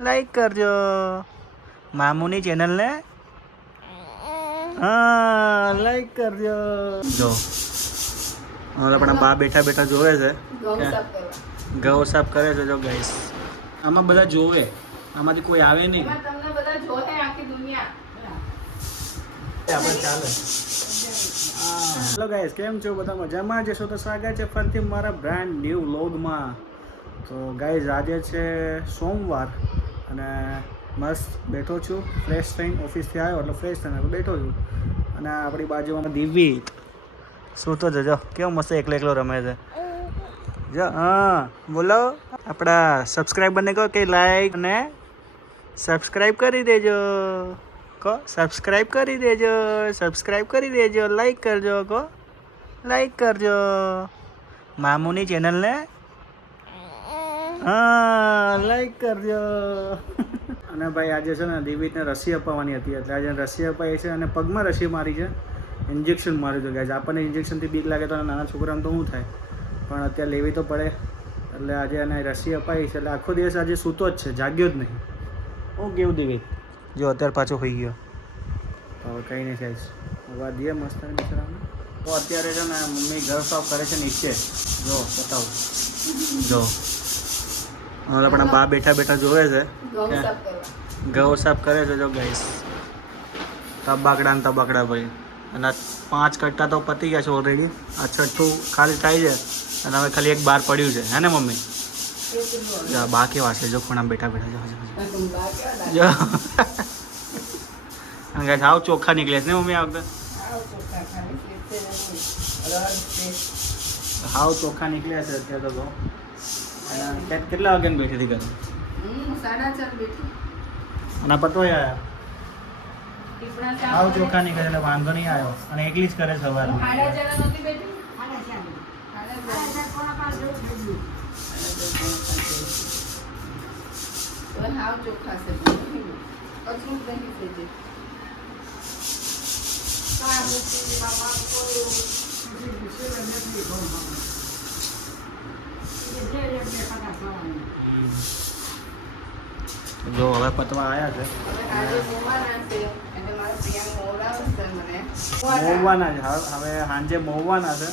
Like કરજો મામુની ચેનલને. હા, લાઈક કરજો. જો આપણા બા બેઠા બેઠા જોવે છે, ઘઉં સાફ કરે છે. જો ગાઈસ, આમાં બધા જોવે, આમાંથી કોઈ આવે નહીં. તમને બધા જોહે આખી દુનિયા. આપણે ચાલે. હેલો ગાઈસ, કેમ છો? બધા મજામાં જશો તો સ્વાગત છે ફરીથી મારા બ્રાન્ડ ન્યૂ વ્લોગમાં. તો ગાઈસ, આજે છે સોમવાર અને મસ્ત બેઠો છું, ફ્રેશ થઈને ઓફિસથી આવ્યો એટલે ફ્રેશ થઈને બેઠો છું. અને આપણી બાજુમાં દિવ્ય શું તો જજો કેવો મસ્ત એકલો એકલો રમે છે. જો હા બોલો, આપણા સબસ્ક્રાઈબરને કહો કે લાઈક અને સબસ્ક્રાઈબ કરી દેજો. કહો સબસ્ક્રાઈબ કરી દેજો, સબસ્ક્રાઈબ કરી દેજો, લાઈક કરજો. કહો લાઈક કરજો મામુની ચેનલને. હા, લાઈક કરજો. અને ભાઈ આજે છે ને દિવ્યને રસી અપાવવાની હતી એટલે આજે રસી અપાઈ છે અને પગમાં રસી મારી છે, ઇન્જેક્શન માર્યું છે. ગાઈઝ, આપણને ઇન્જેક્શનથી બીક લાગે તો નાના છોકરાને તો શું થાય, પણ અત્યારે લેવી તો પડે. એટલે આજે એને રસી અપાઈ છે એટલે આખો દિવસ આજે સૂતો જ છે, જાગ્યો જ નહીં. હું કેવું દિવ્ય? જો અત્યારે પાછો હોઈ ગયો. તો હવે કંઈ નહીં થાય, હવે દે મસ્ત બિચારાને. તો અત્યારે છે ને મમ્મી ઘર સાફ કરે છે નીચે. જો બતાવું, જો આપણા બા બેઠા બેઠા જોવે છે, ઘઉં સાફ કરે છે. જો ગાઈસ, તબાકડા ને તબાકડા ભાઈ. અને 5 કટ્ટા તો પતી ગયા છે ઓલરેડી. આ છઠ્ઠું ખાલી થાય છે અને હવે ખાલી એક બાર પડ્યું છે, હે ને મમ્મી? બા કેવા છે જો ખૂણા બેઠા બેઠા જો અને ગાઈસ હાવ ચોખ્ખા નીકળે છે ને મમ્મી આ વખતે. હાવ ચોખ્ખા નીકળ્યા છે અત્યારે તો. અને કેટલા વાગ્યાની બેઠી હતી ઘરે? 4:30 બેઠી. અને પતો યાર હાવ ચોખ્ખા નીકળે એટલે વાંધો નહીં આવ્યો. અને એકલી જ કરે સવારે. 4:30 નહોતી બેઠી. હાવ ચોખ્ખા છે, કચરું જ નહીં થઈ જાય. જો હવે પતવા આવ્યા છે. મોવવાના છે હવે, સાંજે મોવવાના છે.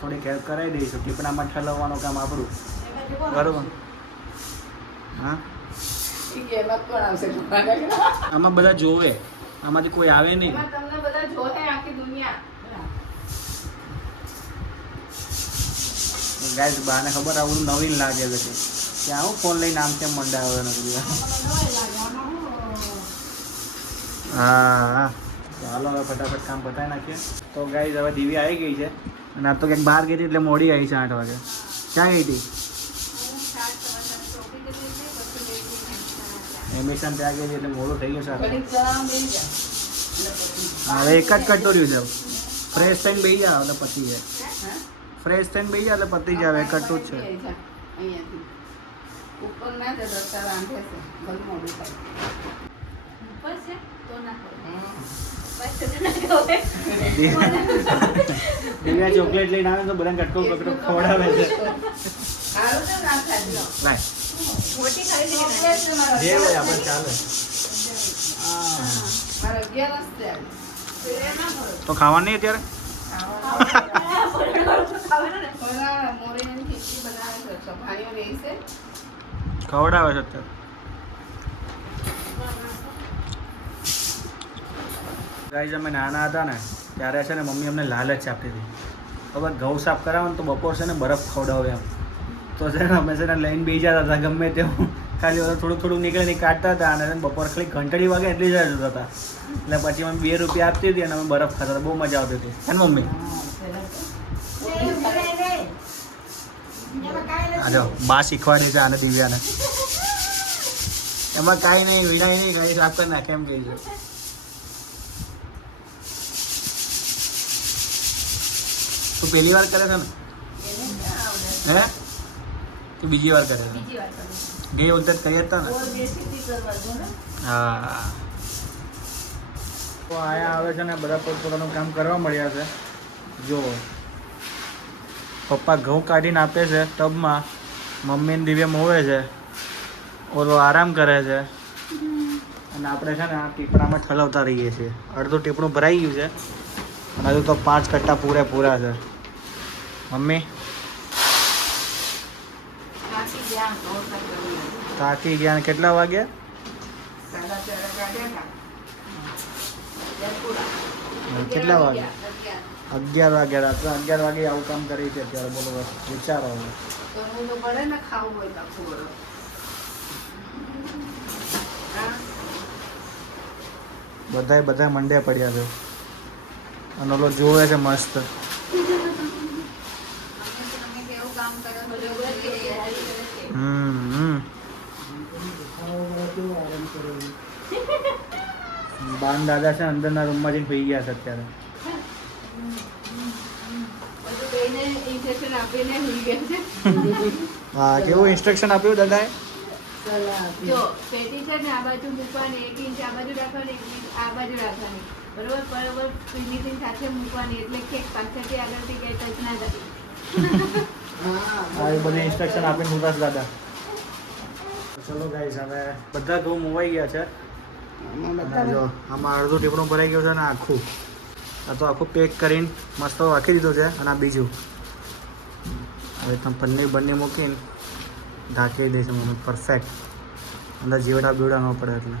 થોડીક હેલ્પ કરાવી દઈશું. ટીપણામાં ઠલવવાનું કામ આપણું, બરોબર? હા, આમાં બધા જોવે, આમાંથી કોઈ આવે નહીં. તમને બધા જોહે આખી દુનિયા. ગાઈસ, બાને ખબર આ બધું નવીન લાગે છે કે આવું ફોન લઈને આમ તેમ મંડાવ્યો નથી. હા, ચાલો હવે ફટાફટ કામ પતાવી નાખીએ. તો ગાઈસ, હવે દિવ્યા આવી ગઈ છે અને આ તો ક્યાંક બહાર ગઈ હતી એટલે મોડી આવી છે 8 વાગે. ક્યાં ગઈ હતી? એમિશન ત્યાં ગઈ એટલે મોડું થઈ ગયું છે. હવે એક જ કટોર્યું છે. ફ્રેશ થઈને બેસી જાવ એટલે પતી જાય. ફ્રેશ થઈને બેસી જાય એટલે પતી જાય. એક કટું જ છે. ઉપર ના જ રસ્તા રાંધે છે, ઘર મોડું થાય. ઉપર છે તો ના દિવ્યા ચોકલેટ લઈને આવે તો બધા કટકો કટકો ખવડાવે છે. સારું છે ના થાય. ભાઈ મોટી ખાઈ ચોકલેટ છે મારા. જે હોય આપણે ચાલે. મારા 11 છે. તો ખાવાનું નહીં અત્યારે? ખવડાવે છે અત્યારે. ગાઈઝ, અમે નાના હતા ને ત્યારે છે ને મમ્મી અમને લાલચ આપતી હતી. હવે ઘઉં સાફ કરાવો ને તો બપોર છે ને બરફ ખવડાવે એમ. તો છે ને અમે છે ને લઈને બેસી જતા હતા ગમે તેવું. ખાલી થોડુંક થોડુંક નીકળીને કાઢતા હતા અને બપોર ખાલી ઘંટડી વાગે એટલી જ જતા હતા. એટલે પછી અમે 2 રૂપિયા આપતી હતી અને અમે બરફ ખાતા હતા. બહુ મજા આવતી હતી, હે ને મમ્મી? જો બા શીખવાડી છે આને દિવ્યાને. એમાં કાંઈ નહીં, વિનાય નહીં, કાંઈ સાફ કરી નાખે એમ કહી છે. તું પહેલી વાર કરે છે ને? હે, તું બીજી વાર કરે છે? ગઈ વખતે કરી હતા ને? હા. તો આયા આવે છે ને બધા પોતપોતાનું કામ કરવા મળ્યા છે. જો પપ્પા ઘઉં કાઢીને આપે છે ટબમાં, મમ્મી ને દિવ્યા મોવે છે ઓલો આરામ કરે છે અને આપણે છે ને આ ટીપણામાં ઠલવતા રહીએ છીએ. અડધું ટીપણું ભરાઈ ગયું છે અને હજુ તો 5 કટ્ટા પૂરા છે. મમ્મી બાકી જ્યાં ઢોસા કરી થાકી ગયા ને કેટલા વાગ્યા? 4:30 કાઢ્યા હતા પૂરા કેટલા વાગે? 11 11 વાગ્યા. રાત્રે 11 વાગે આવું કામ કરી છે અત્યારે. બોલો બસ વિચારો હવે. તો હું તો પડે ને ખાવું હોય તો આખું વરસ. હા બધા મંડે પડ્યા છે અને ઓલો જોવે છે મસ્ત. તમે કેવું કામ કરો છો? બાન દાદા છે અંદરના રૂમમાં જઈને સુઈ ગયા છે અત્યારે. બધું બેને ઇન્જેક્શન આપીને હુઈ ગયા છે. હા કેવું ઇન્સ્ટ્રક્શન આપ્યું દાદાએ? જો પેટી છે ને આ બાજુ મૂકવાની, 1 ઇંચ આ બાજુ રાખવાની, 1 ઇંચ આ બાજુ રાખવાની, બરોબર ફિનિશિંગ સાથે મૂકવાની, એટલે કે પાછળથી આગળથી કઈ ટચ ના થાય. આ બધી ઇન્સ્ટ્રક્શન આપીને સુતા છે દાદા. ચલો ગાઈસ હવે બધા ઘઉં મોવાઈ ગયા છે અને જો આમાં અડધું ટીપણું ભરાઈ ગયું છે ને આખું આ તો આખું પેક કરીને મસ્ત રાખી દીધું છે. અને આ બીજું હવે તમે પનીર મૂકીને ઢાંકી દઈશું મમ્મી પરફેક્ટ. અંદર જીવડા બીવડા ન પડે એટલે.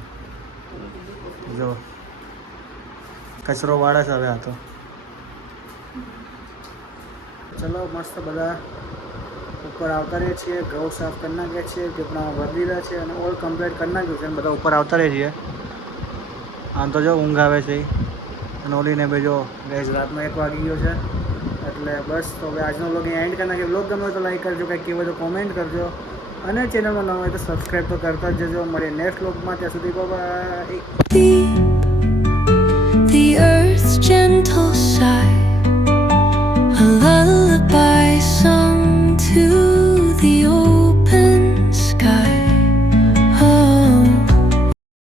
જો કચરો વાળે છે હવે આ તો. ચલો મસ્ત બધા ઉપર આવતા રહીએ છીએ. ઘઉં સાફ કરી નાખીએ છીએ, ટીપણામાં ભરી દીધા છે અને ઓલ કમ્પ્લીટ કરી નાખ્યું છે અને બધા ઉપર આવતા રહીએ છીએ. આમ તો જો ઊંઘ આવે છે અને ઓલીને ભાઈ જો ગેસ રાતનો 1 વાગી ગયો છે એટલે બસ. તો હવે આજનો વ્લોગ અહીં એન્ડ કરી નાખીએ. વ્લોગ ગમે તો લાઈક કરજો, કંઈક કહેવું હોય તો કોમેન્ટ કરજો અને ચેનલમાં ન હોય તો સબસ્ક્રાઈબ તો કરતા જ જજો. મળીએ નેક્સ્ટ વ્લોગમાં. ત્યાં સુધી બાય.